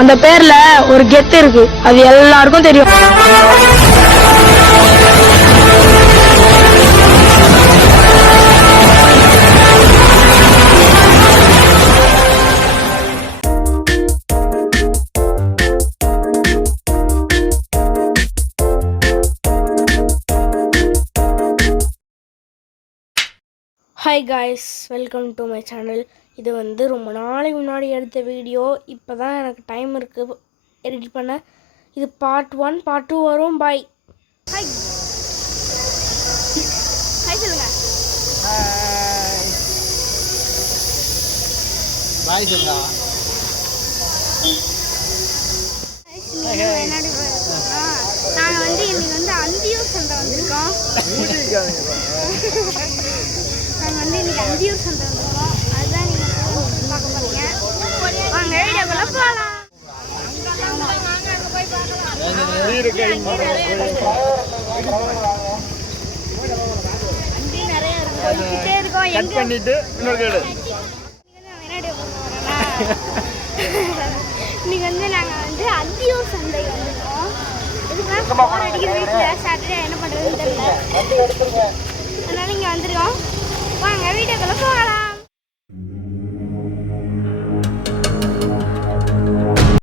அந்த பேர்ல ஒரு கெத்து இருக்கு, அது எல்லாருக்கும் தெரியும். Hi guys, welcome to my channel. இது வந்து ரொம்ப நாளைக்கு முன்னாடி எடுத்த வீடியோ. இப்போ தான் எனக்கு டைம் இருக்குது எடிட் பண்ண. இது பார்ட் 1, பார்ட் 2 வரும். பாய். ஹாய் ஹாய் சொல்லுங்க. பாய் சொல்லுங்க. நாங்கள் வந்து இன்னைக்கு வந்து அந்தியூர் சந்தை வந்திருக்கோம். நாங்கள் வந்து இன்னைக்கு அந்தியூர் சந்தை வந்திருக்கோம். அதுதான் நீங்கள் பார்க்க போறீங்க. வாங்க வீடியோக்குள்ள போகலாம். அண்டி நிறைய இருக்கு, இருக்கோம். எங்க பண்ணிட்டு இன்னைக்கு வந்து நாங்கள் வந்து அந்தியூர் சந்தை வந்திருக்கோம். இதுக்கெல்லாம் போர் அடிக்கிற வீட்டில் சாட்டர்டே என்ன பண்ணுறதுன்னு தெரியல, அதனால இங்கே வந்துருக்கோம். வாங்க வீடியோக்குள்ள போகலாம்.